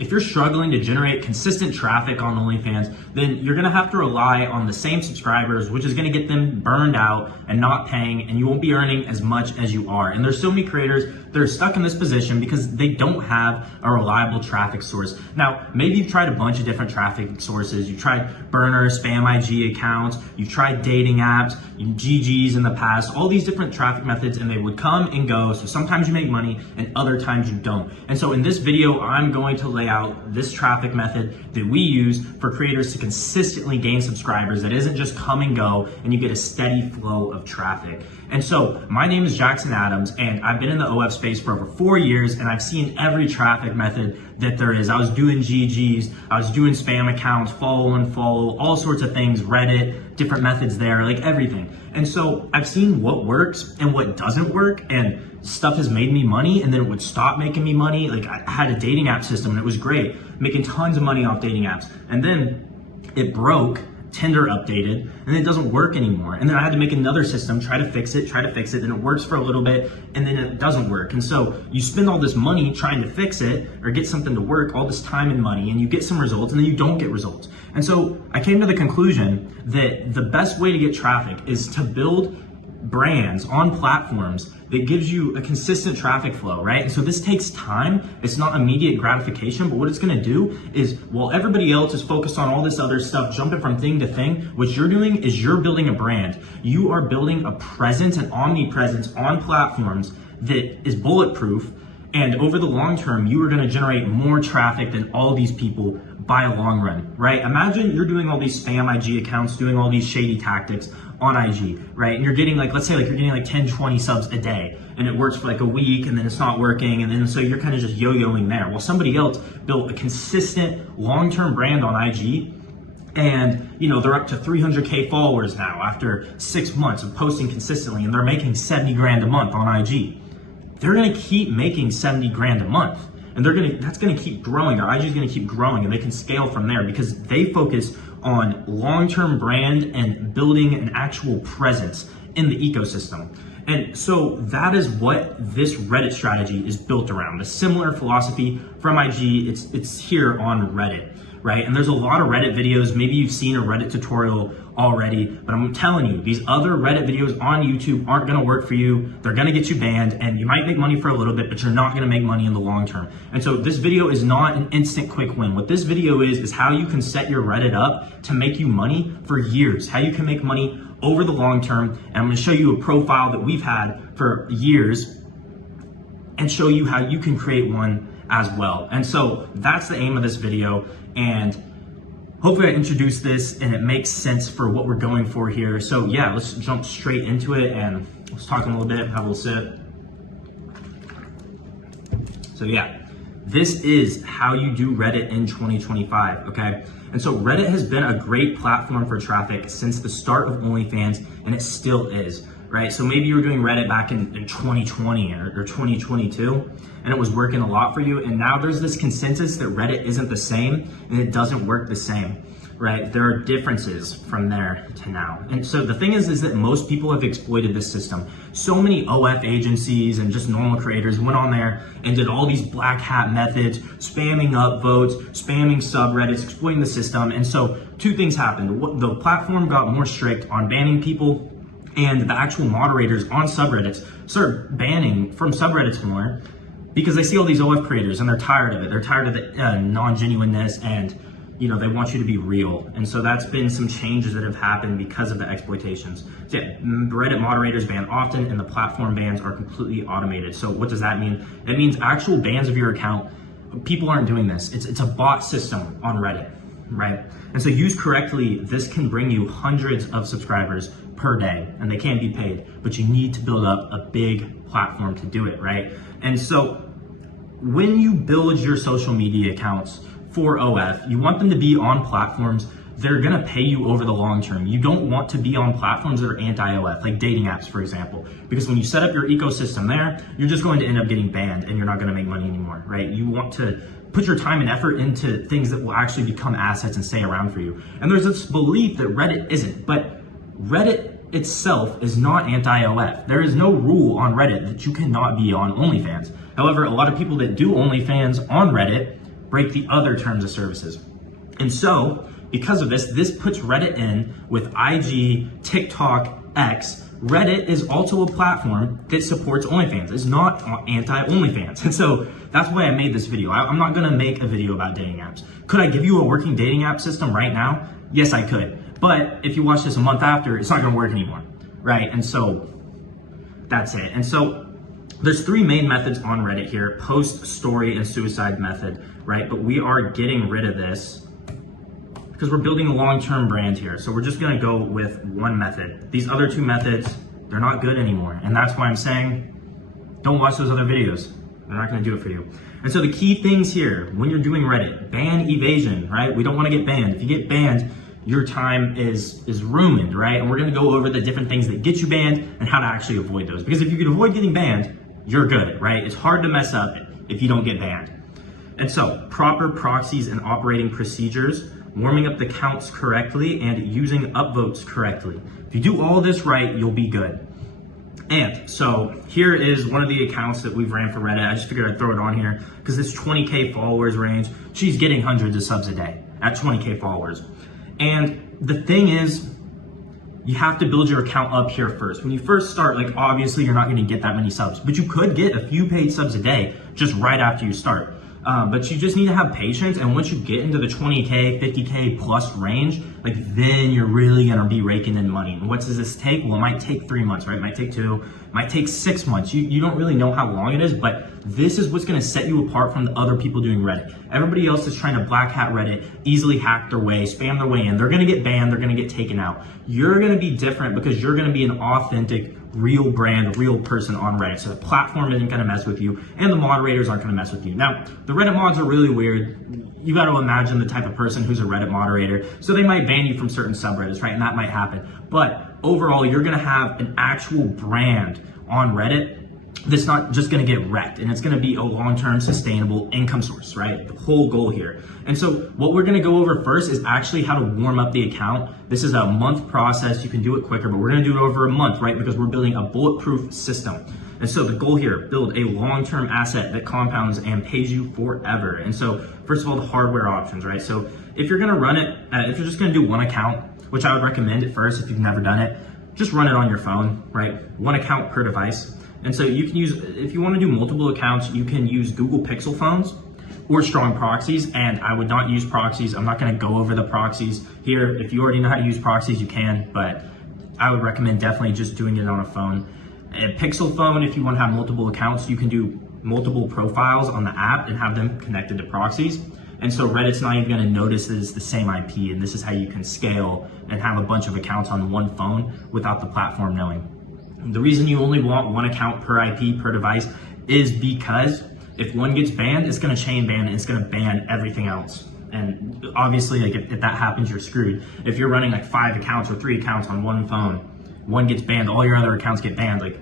if you're struggling to generate consistent traffic on OnlyFans, then you're gonna have to rely on the same subscribers, which is gonna get them burned out and not paying, and you won't be earning as much as you are. And there's so many creators that are stuck in this position because they don't have a reliable traffic source. Now, maybe you've tried a bunch of different traffic sources. You've tried burners, spam IG accounts, you've tried dating apps, GGs in the past, all these different traffic methods, and they would come and go. So sometimes you make money and other times you don't. And so in this video, I'm going to lay out this traffic method that we use for creators to consistently gain subscribers that isn't just come and go and you get a steady flow of traffic. And so my name is Jackson Adams, and I've been in the OF space for over 4 years, and I've seen every traffic method that there is. I was doing GGs, I was doing spam accounts, follow and follow, all sorts of things, Reddit, different methods there, like everything. And so I've seen what works and what doesn't work, and stuff has made me money and then it would stop making me money. Like I had a dating app system and it was great, making tons of money off dating apps. And then it broke, Tinder updated, and it doesn't work anymore. And then I had to make another system, try to fix it, then it works for a little bit, and then it doesn't work. And so you spend all this money trying to fix it or get something to work, all this time and money, and you get some results and then you don't get results. And so I came to the conclusion that the best way to get traffic is to build brands on platforms that gives you a consistent traffic flow, right? And so this takes time. It's not immediate gratification, but what it's gonna do is, while everybody else is focused on all this other stuff, jumping from thing to thing, what you're doing is you're building a brand. You are building a presence, an omnipresence on platforms that is bulletproof. And over the long term, you are gonna generate more traffic than all these people by a long run, right? Imagine you're doing all these spam IG accounts, doing all these shady tactics on IG, right? And you're getting like, let's say like you're getting like 10, 20 subs a day, and it works for like a week, and then it's not working, and then so you're kind of just yo-yoing there. Well, somebody else built a consistent long-term brand on IG, and they're up to 300K followers now after 6 months of posting consistently, and they're making 70 grand a month on IG. They're gonna keep making 70 grand a month, and that's gonna keep growing. Their IG is gonna keep growing, and they can scale from there because they focus on long-term brand and building an actual presence in the ecosystem. And so that is what this Reddit strategy is built around. The similar philosophy from IG, it's here on Reddit, right? And there's a lot of Reddit videos. Maybe you've seen a Reddit tutorial already, but I'm telling you, these other Reddit videos on YouTube aren't gonna work for you. They're gonna get you banned, and you might make money for a little bit, but you're not gonna make money in the long term. And so this video is not an instant quick win. What this video is how you can set your Reddit up to make you money for years, how you can make money over the long term. And I'm gonna show you a profile that we've had for years and show you how you can create one as well. And so that's the aim of this video. And hopefully I introduced this and it makes sense for what we're going for here. So yeah, let's jump straight into it and let's talk a little bit, have a little sip. So yeah, this is how you do Reddit in 2025, okay? And so Reddit has been a great platform for traffic since the start of OnlyFans, and it still is, right? So maybe you were doing Reddit back in 2020 or 2022, and it was working a lot for you, and now there's this consensus that Reddit isn't the same, and it doesn't work the same, right? There are differences from there to now. And so the thing is that most people have exploited this system. So many OF agencies and just normal creators went on there and did all these black hat methods, spamming upvotes, spamming subreddits, exploiting the system. And so two things happened. The platform got more strict on banning people, and the actual moderators on subreddits started banning from subreddits more because they see all these OF creators and they're tired of it. They're tired of the non-genuineness, and they want you to be real. And so that's been some changes that have happened because of the exploitations. So yeah, Reddit moderators ban often, and the platform bans are completely automated. So what does that mean? It means actual bans of your account. People aren't doing this. It's a bot system on Reddit, right? And so used correctly, this can bring you hundreds of subscribers per day, and they can be paid, but you need to build up a big platform to do it, right? And so when you build your social media accounts for OF, you want them to be on platforms that are gonna pay you over the long term. You don't want to be on platforms that are anti-OF, like dating apps, for example, because when you set up your ecosystem there, you're just going to end up getting banned and you're not gonna make money anymore, right? You want to put your time and effort into things that will actually become assets and stay around for you. And there's this belief that Reddit isn't, but Reddit itself is not anti-OF. There is no rule on Reddit that you cannot be on OnlyFans. However, a lot of people that do OnlyFans on Reddit break the other terms of services. And so, because of this puts Reddit in with IG, TikTok, X. Reddit is also a platform that supports OnlyFans. It's not anti-OnlyFans. And so that's why I made this video. I'm not gonna make a video about dating apps. Could I give you a working dating app system right now? Yes, I could. But if you watch this a month after, it's not gonna work anymore, right? And so that's it. And so there's 3 main methods on Reddit here: post, story, and suicide method, right? But we are getting rid of this because we're building a long-term brand here. So we're just gonna go with one method. These other 2 methods, they're not good anymore. And that's why I'm saying, don't watch those other videos. They're not gonna do it for you. And so the key things here, when you're doing Reddit, ban evasion, right? We don't wanna get banned. If you get banned, your time is ruined, right? And we're gonna go over the different things that get you banned and how to actually avoid those. Because if you can avoid getting banned, you're good, right? It's hard to mess up if you don't get banned. And so, proper proxies and operating procedures, warming up the counts correctly, and using upvotes correctly. If you do all this right, you'll be good. And so here is one of the accounts that we've ran for Reddit. I just figured I'd throw it on here because this 20K followers range, she's getting hundreds of subs a day at 20K followers. And the thing is, you have to build your account up here first. When you first start, like obviously you're not gonna get that many subs, but you could get a few paid subs a day just right after you start. But you just need to have patience, and once you get into the 20K, 50K plus range, like then you're really gonna be raking in money. And what does this take? Well, it might take 3 months, right? It might take 2, it might take 6 months. You don't really know how long it is, but this is what's gonna set you apart from the other people doing Reddit. Everybody else is trying to black hat Reddit, easily hack their way, spam their way in. They're gonna get banned, they're gonna get taken out. You're gonna be different because you're gonna be an authentic, real brand, real person on Reddit. So the platform isn't gonna mess with you, and the moderators aren't gonna mess with you. Now, the Reddit mods are really weird. You gotta imagine the type of person who's a Reddit moderator. So they might ban you from certain subreddits, right? And that might happen. But overall, you're gonna have an actual brand on Reddit that's not just gonna get wrecked, and it's gonna be a long-term sustainable income source, right? The whole goal here. And so what we're gonna go over first is actually how to warm up the account. This is a month process. You can do it quicker, but we're gonna do it over a month, right? Because we're building a bulletproof system. And so the goal here, build a long-term asset that compounds and pays you forever. And so first of all, the hardware options, right? So if you're gonna run it, if you're just gonna do one account, which I would recommend at first if you've never done it, just run it on your phone, right? One account per device. And so you can use, if you want to do multiple accounts, you can use Google Pixel phones or strong proxies. And I would not use proxies. I'm not going to go over the proxies here. If you already know how to use proxies, you can, but I would recommend definitely just doing it on a phone. A Pixel phone, if you want to have multiple accounts, you can do multiple profiles on the app and have them connected to proxies. And so Reddit's not even going to notice that it's the same IP, and this is how you can scale and have a bunch of accounts on one phone without the platform knowing. The reason you only want one account per IP per device is because if one gets banned, it's gonna chain ban and it's gonna ban everything else. And obviously, like if that happens, you're screwed. If you're running like 5 accounts or 3 accounts on one phone, one gets banned, all your other accounts get banned, like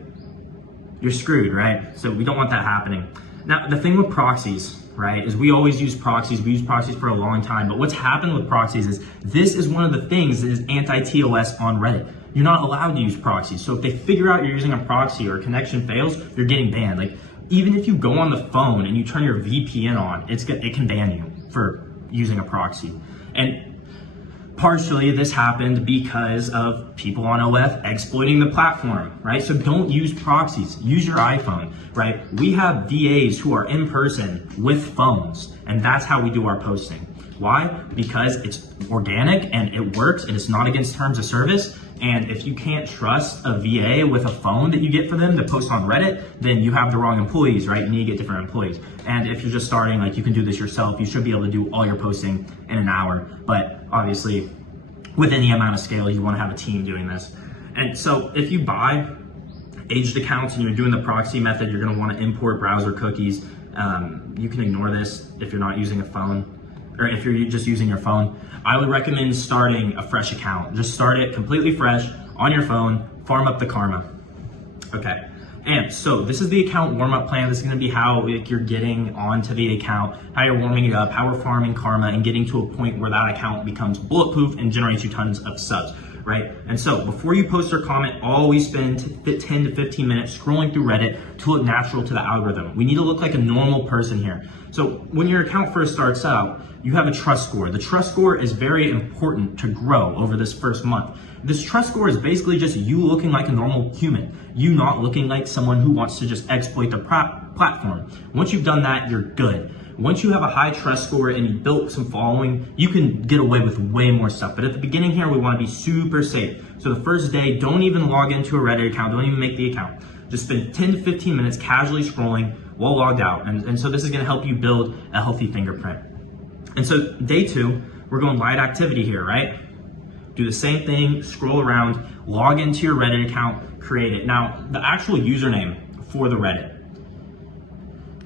you're screwed, right? So we don't want that happening. Now, the thing with proxies, right, is we always use proxies. We use proxies for a long time, but what's happened with proxies is this is one of the things that is anti-TOS on Reddit. You're not allowed to use proxies. So if they figure out you're using a proxy or a connection fails, you're getting banned. Like even if you go on the phone and you turn your VPN on, it can ban you for using a proxy. And partially this happened because of people on OF exploiting the platform, right? So don't use proxies, use your iPhone, right? We have VAs who are in person with phones, and that's how we do our posting. Why? Because it's organic and it works and it's not against terms of service. And if you can't trust a VA with a phone that you get for them to post on Reddit, then you have the wrong employees, right? You need to get different employees. And if you're just starting, like you can do this yourself, you should be able to do all your posting in an hour. But obviously, with any amount of scale, you want to have a team doing this. And so if you buy aged accounts and you're doing the proxy method, you're going to want to import browser cookies. You can ignore this if you're not using a phone, or if you're just using your phone. I would recommend starting a fresh account. Just start it completely fresh on your phone, farm up the karma. Okay, and so this is the account warm-up plan. This is gonna be how you're getting onto the account, how you're warming it up, how we're farming karma and getting to a point where that account becomes bulletproof and generates you tons of subs. right? And so before you post or comment, always spend 10 to 15 minutes scrolling through Reddit to look natural to the algorithm. We need to look like a normal person here. So when your account first starts out, you have a trust score. The trust score is very important to grow over this first month. This trust score is basically just you looking like a normal human, you not looking like someone who wants to just exploit the platform. Once you've done that, you're good. Once you have a high trust score and you built some following, you can get away with way more stuff. But at the beginning here, we want to be super safe. So the first day, don't even log into a Reddit account, don't even make the account. Just spend 10 to 15 minutes casually scrolling while logged out. And so this is going to help you build a healthy fingerprint. And so day 2, we're going light activity here, right? Do the same thing, scroll around, log into your Reddit account, create it. Now, the actual username for the Reddit,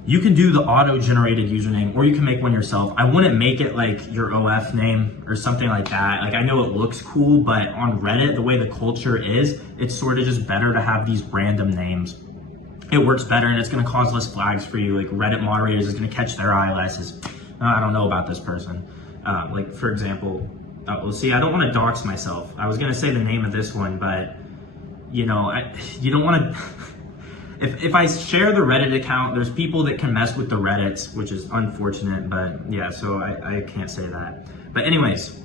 you can do the auto-generated username or you can make one yourself. I wouldn't make it like your OF name or something like that. Like, I know it looks cool, but on Reddit, the way the culture is, it's sort of just better to have these random names. It works better and it's gonna cause less flags for you. Like Reddit moderators is gonna catch their eye less. I don't know about this person. Like for example, well, see, I don't want to dox myself. I was gonna say the name of this one, but you know, you don't want to. If I share the Reddit account, there's people that can mess with the Reddits, which is unfortunate. But yeah, so I can't say that. But anyways,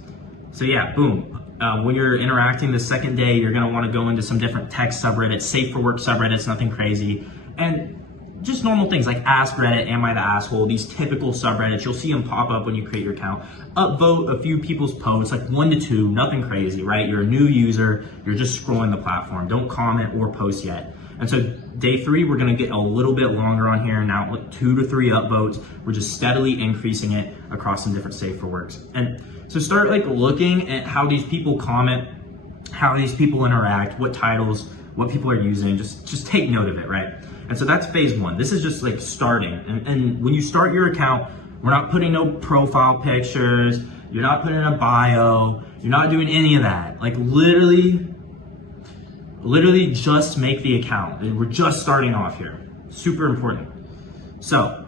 so yeah, boom. When you're interacting the second day, you're gonna want to go into some different text subreddits, safe for work subreddits, nothing crazy, and just normal things like Ask Reddit, Am I the Asshole? These typical subreddits, you'll see them pop up when you create your account. Upvote a few people's posts, like 1 to 2, nothing crazy, right? You're a new user, you're just scrolling the platform. Don't comment or post yet. And so day 3, we're gonna get a little bit longer on here. Now 2 to 3 upvotes. We're just steadily increasing it across some different safe for works. And so start like looking at how these people comment, how these people interact, what titles, what people are using. Just take note of it, right? And so that's phase 1. This is just like starting. And when you start your account, we're not putting no profile pictures, you're not putting a bio, you're not doing any of that. Like literally just make the account. We're just starting off here. Super important. So,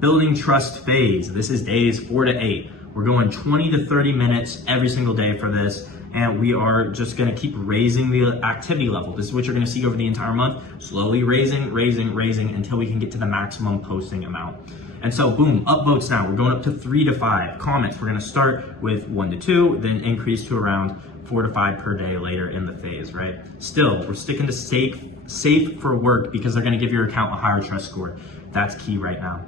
building trust phase. This is days 4 to 8. We're going 20 to 30 minutes every single day for this. And we are just gonna keep raising the activity level. This is what you're gonna see over the entire month. Slowly raising until we can get to the maximum posting amount. And so boom, upvotes now. We're going up to 3 to 5. Comments, we're gonna start with 1 to 2, then increase to around 4 to 5 per day later in the phase, right? Still, we're sticking to safe for work because they're gonna give your account a higher trust score. That's key right now.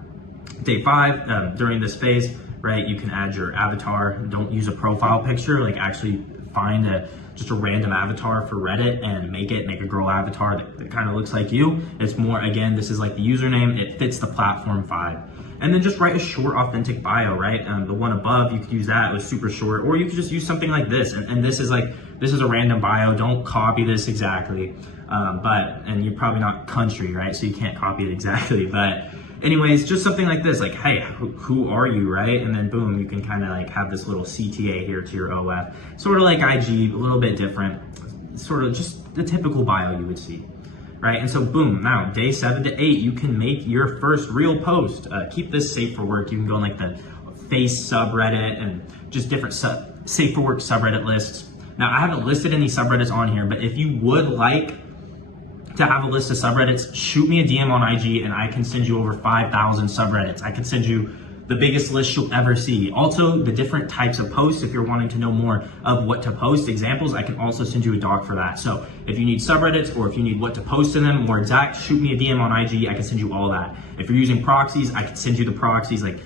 Day 5, during this phase, right, you can add your avatar. Don't use a profile picture, like actually find just a random avatar for Reddit and make a girl avatar that kind of looks like you. It's more, again, this is like the username, it fits the platform vibe. And then just write a short, authentic bio, right? The one above, you could use that, it was super short, or you could just use something like this. And this is a random bio, don't copy this exactly. And you're probably not country, right? So you can't copy it exactly, but anyways, just something like this, like, hey, who are you, right? And then boom, you can kind of like have this little CTA here to your OF. Sort of like IG, a little bit different. Sort of just the typical bio you would see, right? And so boom, now day 7 to 8, you can make your first real post. Keep this safe for work. You can go in like the face subreddit and just different safe for work subreddit lists. Now, I haven't listed any subreddits on here, but if you would like to have a list of subreddits, shoot me a DM on IG and I can send you over 5,000 subreddits. I can send you the biggest list you'll ever see. Also, the different types of posts, if you're wanting to know more of what to post, examples, I can also send you a doc for that. So if you need subreddits or if you need what to post in them, more exact, shoot me a DM on IG, I can send you all that. If you're using proxies, I can send you the proxies, like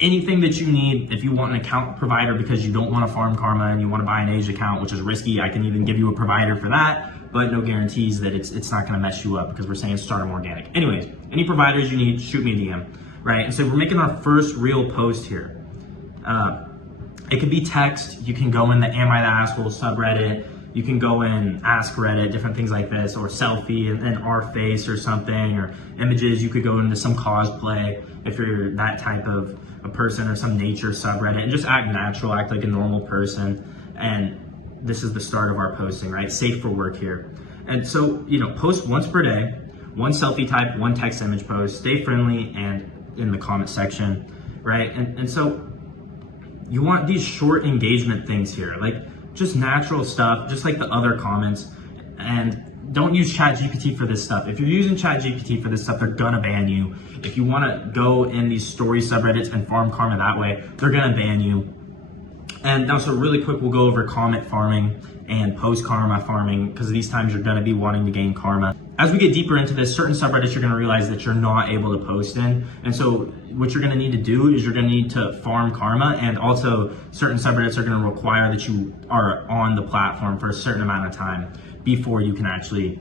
anything that you need. If you want an account provider because you don't want to farm karma and you want to buy an aged account, which is risky, I can even give you a provider for that. But no guarantees that it's not gonna mess you up because we're saying start them organic. Anyways, any providers you need, shoot me a DM, right? And so we're making our first real post here. It could be text, you can go in the Am I the Asshole subreddit, you can go in Ask Reddit, different things like this, or selfie and our face or something, or images, you could go into some cosplay if you're that type of a person, or some nature subreddit, and just act natural, act like a normal person. And this is the start of our posting, right? Safe for work here. And so, post once per day, 1 selfie type, 1 text image post, stay friendly and in the comment section, right? And so you want these short engagement things here. Like just natural stuff, just like the other comments. And don't use ChatGPT for this stuff. If you're using ChatGPT for this stuff, they're gonna ban you. If you wanna go in these story subreddits and farm karma that way, they're gonna ban you. And now, so really quick, we'll go over comment farming and post karma farming, because these times you're gonna be wanting to gain karma. As we get deeper into this, certain subreddits you're gonna realize that you're not able to post in. And so what you're gonna need to do is you're gonna need to farm karma, and also certain subreddits are gonna require that you are on the platform for a certain amount of time before you can actually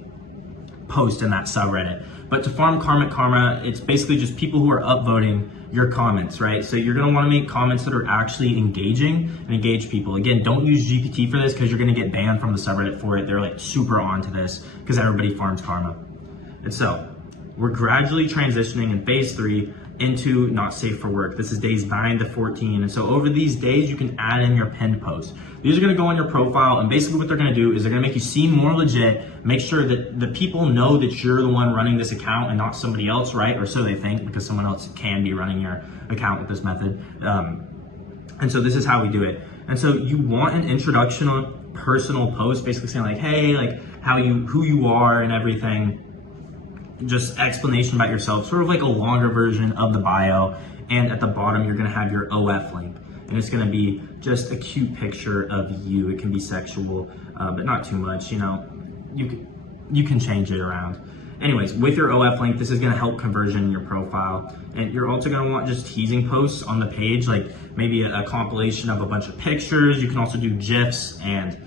post in that subreddit. But to farm karma, it's basically just people who are upvoting your comments, right? So you're gonna wanna make comments that are actually engaging and engage people. Again, don't use GPT for this because you're gonna get banned from the subreddit for it. They're like super onto this because everybody farms karma. And so we're gradually transitioning in phase 3 into not safe for work. This is days 9 to 14. And so over these days, you can add in your pinned posts. These are gonna go on your profile, and basically what they're gonna do is they're gonna make you seem more legit, make sure that the people know that you're the one running this account and not somebody else, right? Or so they think, because someone else can be running your account with this method. And so this is how we do it. And so you want an introductional personal post, basically saying like, hey, like who you are and everything. Just explanation about yourself, sort of like a longer version of the bio. And at the bottom, you're gonna have your OF link. And it's gonna be just a cute picture of you. It can be sexual, but not too much, you know, you can change it around. Anyways, with your OF link, this is gonna help conversion in your profile. And you're also gonna want just teasing posts on the page, like maybe a compilation of a bunch of pictures. You can also do GIFs, and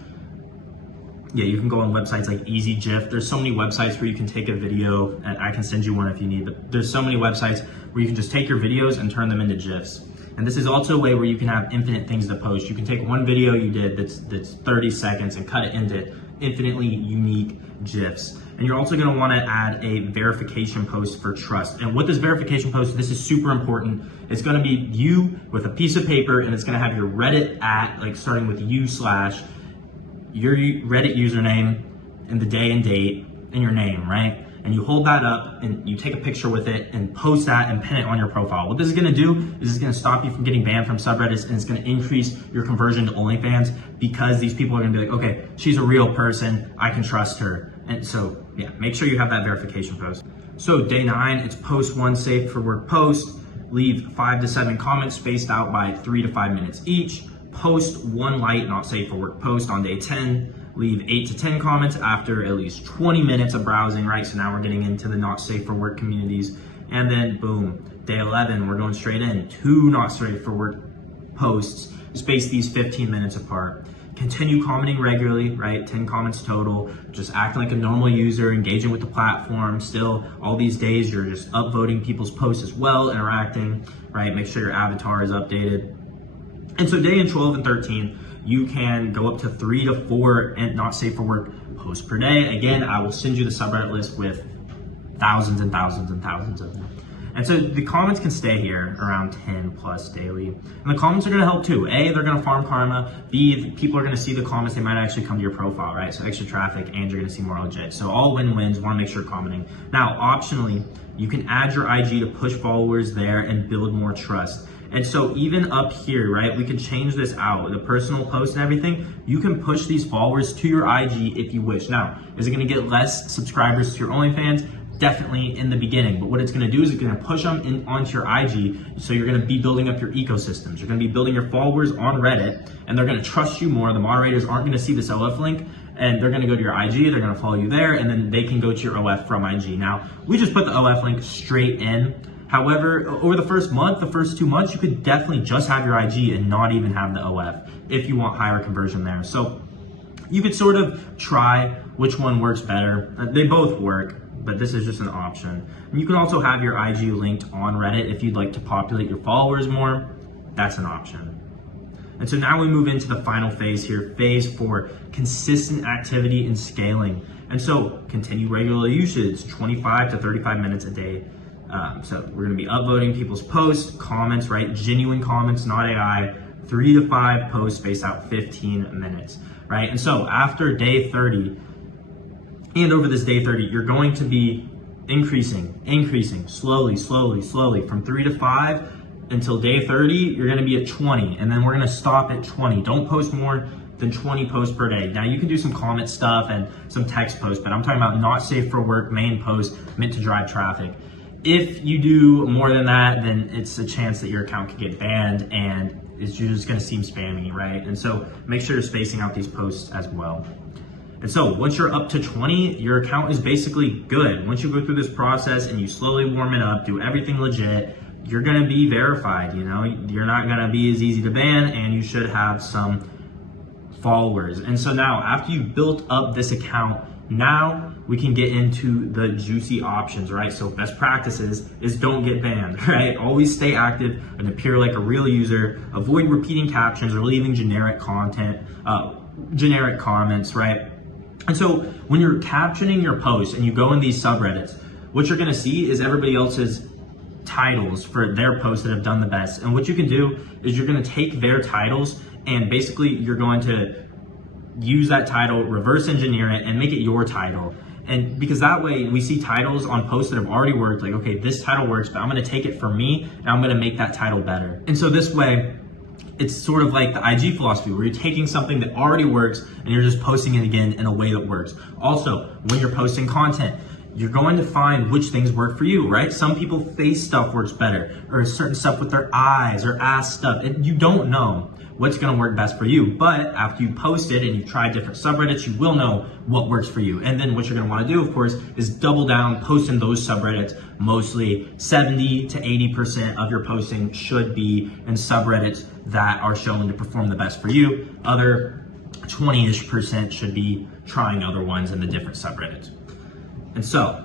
yeah, you can go on websites like EasyGIF. There's so many websites where you can take a video, and I can send you one if you need, but there's so many websites where you can just take your videos and turn them into GIFs. And this is also a way where you can have infinite things to post. You can take one video you did that's 30 seconds and cut it into infinitely unique GIFs. And you're also gonna wanna add a verification post for trust. And with this verification post, this is super important. It's gonna be you with a piece of paper, and it's gonna have your Reddit like starting with you / your Reddit username and the day and date and your name, right? And you hold that up and you take a picture with it and post that and pin it on your profile. What this is gonna do is it's gonna stop you from getting banned from subreddits, and it's gonna increase your conversion to OnlyFans, because these people are gonna be like, okay, she's a real person, I can trust her. And so, yeah, make sure you have that verification post. So day 9, it's post 1 safe for work post, leave 5 to 7 comments spaced out by 3 to 5 minutes each. Post 1 light not safe for work post on day 10, leave 8 to 10 comments after at least 20 minutes of browsing, right? So now we're getting into the not safe for work communities. And then boom, day 11, we're going straight in, 2 not safe for work posts, space these 15 minutes apart. Continue commenting regularly, right? 10 comments total, just acting like a normal user, engaging with the platform. Still, all these days, you're just upvoting people's posts as well, interacting, right? Make sure your avatar is updated. And so day 12 and 13, you can go up to 3 to 4 and not safe for work posts per day. Again, I will send you the subreddit list with thousands and thousands and thousands of them. And so the comments can stay here around 10 plus daily. And the comments are gonna help too. A, they're gonna farm karma. B, people are gonna see the comments, they might actually come to your profile, right? So extra traffic, and you're gonna see more legit. So all win-wins, wanna make sure you're commenting. Now, optionally, you can add your IG to push followers there and build more trust. And so even up here, right, we can change this out, the personal post and everything. You can push these followers to your IG if you wish. Now, is it gonna get less subscribers to your OnlyFans? Definitely in the beginning, but what it's gonna do is it's gonna push them onto your IG, so you're gonna be building up your ecosystems. You're gonna be building your followers on Reddit, and they're gonna trust you more. The moderators aren't gonna see this OF link, and they're gonna go to your IG, they're gonna follow you there, and then they can go to your OF from IG. Now, we just put the OF link straight in. However, over the first month, the first 2 months, you could definitely just have your IG and not even have the OF if you want higher conversion there. So you could sort of try which one works better. They both work, but this is just an option. And you can also have your IG linked on Reddit if you'd like to populate your followers more. That's an option. And so now we move into the final phase here, phase 4, consistent activity and scaling. And so continue regular usage, 25 to 35 minutes a day. So we're gonna be upvoting people's posts, comments, right? Genuine comments, not AI, 3 to 5 posts spaced out 15 minutes, right? And so after day 30, and over this day 30, you're going to be increasing, slowly, from 3 to 5 until day 30, you're gonna be at 20, and then we're gonna stop at 20. Don't post more than 20 posts per day. Now you can do some comment stuff and some text posts, but I'm talking about not safe for work main posts meant to drive traffic. If you do more than that, then it's a chance that your account could get banned and it's just gonna seem spammy, right? And so make sure you're spacing out these posts as well. And so once you're up to 20, your account is basically good. Once you go through this process and you slowly warm it up, do everything legit, you're gonna be verified, you know? You're not gonna be as easy to ban and you should have some followers. And so now after you've built up this account, now we can get into the juicy options, right? So best practices is don't get banned, right? Always stay active and appear like a real user. Avoid repeating captions or leaving generic content, generic comments, right? And so when you're captioning your posts and you go in these subreddits, what you're gonna see is everybody else's titles for their posts that have done the best. And what you can do is you're gonna take their titles and basically you're going to use that title, reverse engineer it, and make it your title. And because that way we see titles on posts that have already worked, like, okay, this title works, but I'm gonna take it from me and I'm gonna make that title better. And so this way, it's sort of like the IG philosophy where you're taking something that already works and you're just posting it again in a way that works. Also, when you're posting content, you're going to find which things work for you, right? Some people face stuff works better, or certain stuff with their eyes or ass stuff. And you don't know what's gonna work best for you. But after you post it and you try different subreddits, you will know what works for you. And then what you're gonna wanna do, of course, is double down, post in those subreddits. Mostly 70 to 80% of your posting should be in subreddits that are showing to perform the best for you. Other 20-ish% should be trying other ones in the different subreddits. And so,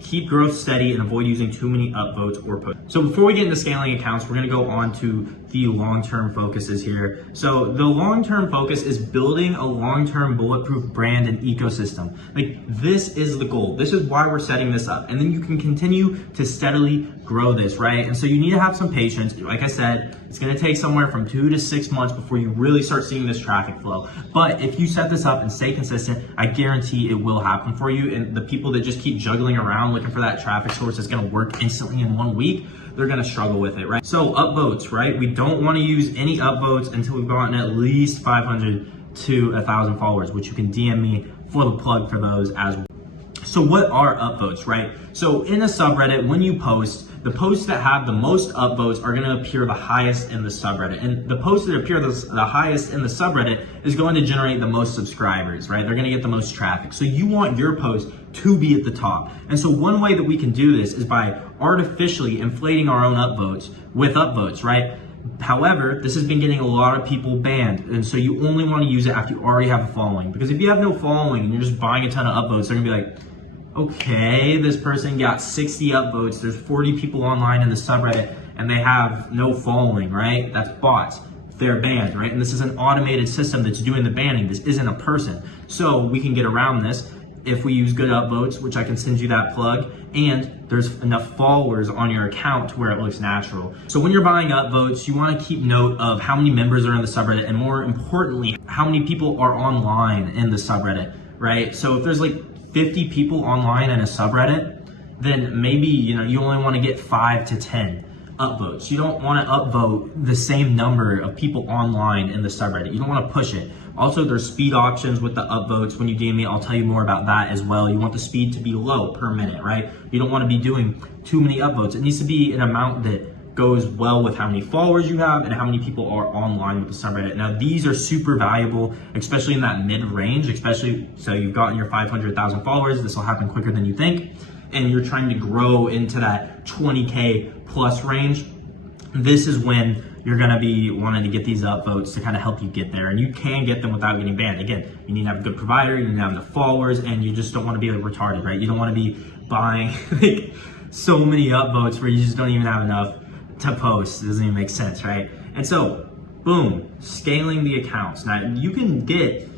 keep growth steady and avoid using too many upvotes or posts. So before we get into scaling accounts, we're gonna go on to the long-term focuses here. So the long-term focus is building a long-term bulletproof brand and ecosystem. Like, this is the goal. This is why we're setting this up. And then you can continue to steadily grow this, right? And so you need to have some patience. Like I said, it's gonna take somewhere from 2 to 6 months before you really start seeing this traffic flow. But if you set this up and stay consistent, I guarantee it will happen for you. And the people that just keep juggling around looking for that traffic source that's gonna work instantly in 1 week, they're gonna struggle with it, right? So upvotes, right? We don't wanna use any upvotes until we've gotten at least 500 to 1,000 followers, which you can DM me for the plug for those as well. So what are upvotes, right? So in a subreddit, when you post, the posts that have the most upvotes are gonna appear the highest in the subreddit. And the posts that appear the highest in the subreddit is going to generate the most subscribers, right? They're gonna get the most traffic. So you want your post to be at the top. And so one way that we can do this is by artificially inflating our own upvotes with upvotes, right? However, this has been getting a lot of people banned. And so you only wanna use it after you already have a following. Because if you have no following and you're just buying a ton of upvotes, they're gonna be like, okay, this person got 60 upvotes, there's 40 people online in the subreddit, and they have no following, right? That's bots. They're banned, right? And this is an automated system that's doing the banning. This isn't a person. So we can get around this if we use good upvotes, which I can send you that plug, and there's enough followers on your account to where it looks natural. So when you're buying upvotes, you wanna keep note of how many members are in the subreddit, and more importantly, how many people are online in the subreddit, right? So if there's like 50 people online in a subreddit, then maybe you only want to get 5 to 10 upvotes. You don't want to upvote the same number of people online in the subreddit. You don't want to push it. Also, there's speed options with the upvotes. When you DM me, I'll tell you more about that as well. You want the speed to be low per minute, right? You don't want to be doing too many upvotes. It needs to be an amount that goes well with how many followers you have and how many people are online with the subreddit. Now, these are super valuable, especially in that mid-range, especially so you've gotten your 500,000 followers. This will happen quicker than you think. And you're trying to grow into that 20K plus range. This is when you're gonna be wanting to get these upvotes to kind of help you get there. And you can get them without getting banned. Again, you need to have a good provider, you need to have the followers, and you just don't want to be like retarded, right? You don't want to be buying like so many upvotes where you just don't even have enough to post. It doesn't even make sense, right? And so, boom, scaling the accounts. Now, you can get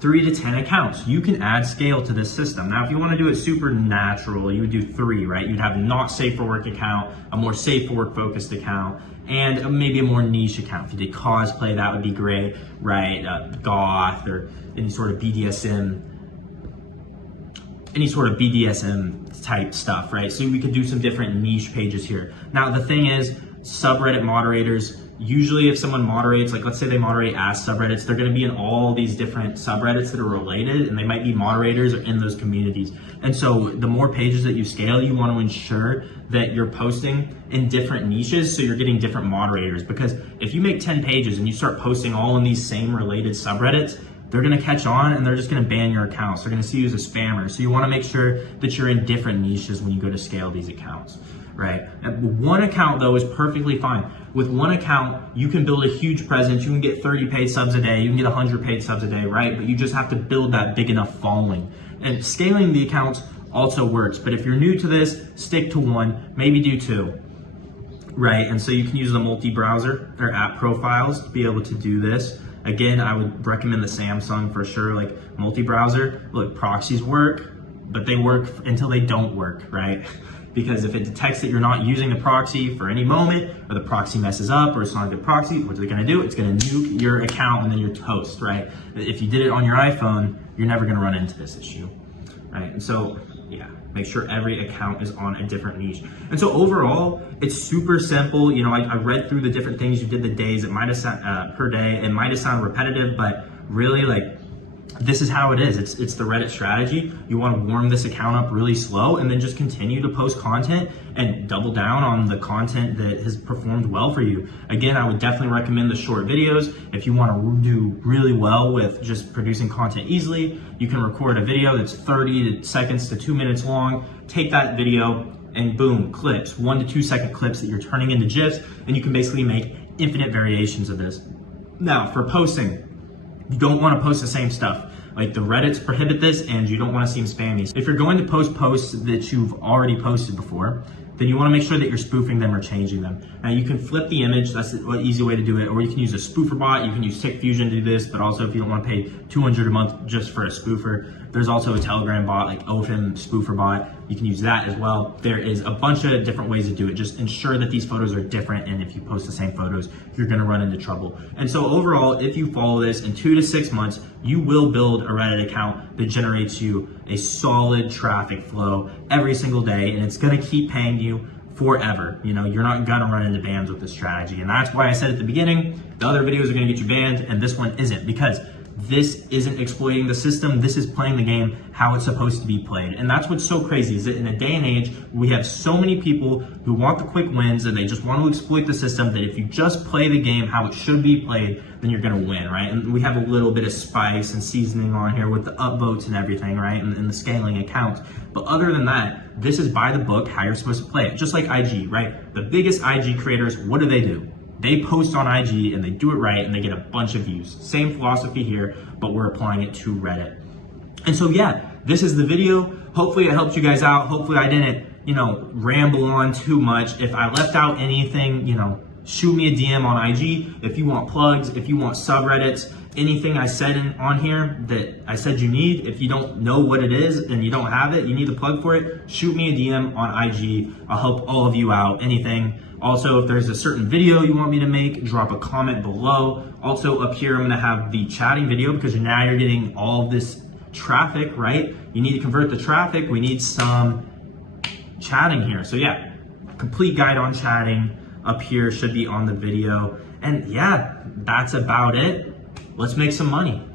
3 to 10 accounts. You can add scale to this system. Now, if you want to do it super natural, you would do 3, right? You'd have a not safe for work account, a more safe for work focused account, and maybe a more niche account. If you did cosplay, that would be great, right? Goth or any sort of BDSM type stuff, right? So we could do some different niche pages here. Now, the thing is, subreddit moderators, usually if someone moderates, like let's say they moderate ass subreddits, they're gonna be in all these different subreddits that are related, and they might be moderators or in those communities. And so the more pages that you scale, you wanna ensure that you're posting in different niches so you're getting different moderators. Because if you make 10 pages and you start posting all in these same related subreddits, they're gonna catch on and they're just gonna ban your accounts. They're gonna see you as a spammer. So you wanna make sure that you're in different niches when you go to scale these accounts, right? One account though is perfectly fine. With one account, you can build a huge presence. You can get 30 paid subs a day. You can get 100 paid subs a day, right? But you just have to build that big enough following. And scaling the accounts also works. But if you're new to this, stick to one, maybe do two, right? And so you can use the multi-browser or app profiles to be able to do this. Again, I would recommend the Samsung for sure, like multi-browser. Look, proxies work, but they work until they don't work, right? Because if it detects that you're not using the proxy for any moment, or the proxy messes up, or it's not a good proxy, what's it gonna do? It's gonna nuke your account and then you're toast, right? If you did it on your iPhone, you're never gonna run into this issue, right? And so, yeah, make sure every account is on a different niche. And so overall, it's super simple. You know, I read through the different things you did, the days, it might have sounded per day, it might have sounded repetitive, but really like, this is how it is. It's the Reddit strategy. You want to warm this account up really slow and then just continue to post content and double down on the content that has performed well for you. Again, I would definitely recommend the short videos. If you want to do really well with just producing content easily, you can record a video that's 30 seconds to 2 minutes long. Take that video and boom, clips, 1 to 2 second clips that you're turning into GIFs, and you can basically make infinite variations of this. Now, for posting, you don't want to post the same stuff. Like the Reddits prohibit this and you don't want to seem spammy. If you're going to post posts that you've already posted before, then you want to make sure that you're spoofing them or changing them. Now you can flip the image, that's an easy way to do it, or you can use a spoofer bot, you can use TickFusion to do this, but also if you don't want to pay $200 a month just for a spoofer, there's also a Telegram bot like Open Spoofer Bot. You can use that as well. There is a bunch of different ways to do it. Just ensure that these photos are different, and if you post the same photos, you're gonna run into trouble. And so overall, if you follow this in 2 to 6 months, you will build a Reddit account that generates you a solid traffic flow every single day, and it's gonna keep paying you forever. You know, you're not gonna run into bans with this strategy. And that's why I said at the beginning, the other videos are gonna get you banned and this one isn't, because this isn't exploiting the system. This is playing the game how it's supposed to be played. And that's what's so crazy, is that in a day and age, we have so many people who want the quick wins and they just want to exploit the system, that if you just play the game how it should be played, then you're gonna win, right? And we have a little bit of spice and seasoning on here with the upvotes and everything, right? And the scaling accounts. But other than that, this is by the book how you're supposed to play it. Just like IG, right? The biggest IG creators, what do? They post on IG and they do it right and they get a bunch of views. Same philosophy here, but we're applying it to Reddit. And so yeah, this is the video. Hopefully it helped you guys out. Hopefully I didn't, ramble on too much. If I left out anything, shoot me a DM on IG. If you want plugs, if you want subreddits, anything I said on here that I said you need, if you don't know what it is and you don't have it, you need a plug for it, shoot me a DM on IG. I'll help all of you out, anything. Also, if there's a certain video you want me to make, drop a comment below. Also up here, I'm gonna have the chatting video, because now you're getting all of this traffic, right? You need to convert the traffic. We need some chatting here. So yeah, complete guide on chatting up here should be on the video. And yeah, that's about it. Let's make some money.